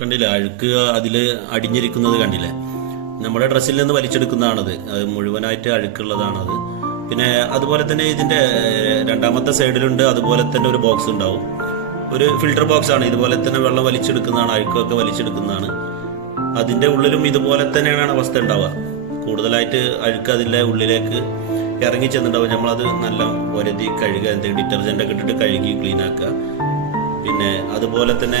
കണ്ടില്ലേ, അഴുക്ക് അതിൽ അടിഞ്ഞിരിക്കുന്നത് കണ്ടില്ലേ? നമ്മുടെ ഡ്രസ്സിൽ നിന്ന് വലിച്ചെടുക്കുന്നതാണത്. അത് മുഴുവനായിട്ട് അഴുക്കുള്ളതാണത്. പിന്നെ അതുപോലെ തന്നെ ഇതിന്റെ രണ്ടാമത്തെ സൈഡിലുണ്ട് അതുപോലെ തന്നെ ഒരു ബോക്സ് ഉണ്ടാവും. ഒരു ഫിൽട്ടർ ബോക്സ് ആണ്. ഇതുപോലെ തന്നെ വെള്ളം വലിച്ചെടുക്കുന്നതാണ്, അഴുക്കൊക്കെ വലിച്ചെടുക്കുന്നതാണ്. അതിന്റെ ഉള്ളിലും ഇതുപോലെ തന്നെയാണ് അവസ്ഥ ഉണ്ടാവുക. കൂടുതലായിട്ട് അഴുക്ക് അതിന്റെ ഉള്ളിലേക്ക് ഇറങ്ങി ചെന്നുണ്ടാവും. നമ്മളത് നല്ല ഒരതി കഴുകുക, എന്തെങ്കിലും ഡിറ്റർജന്റ് ഒക്കെ ഇട്ടിട്ട് കഴുകി ക്ലീൻ ആക്കുക. പിന്നെ അതുപോലെ തന്നെ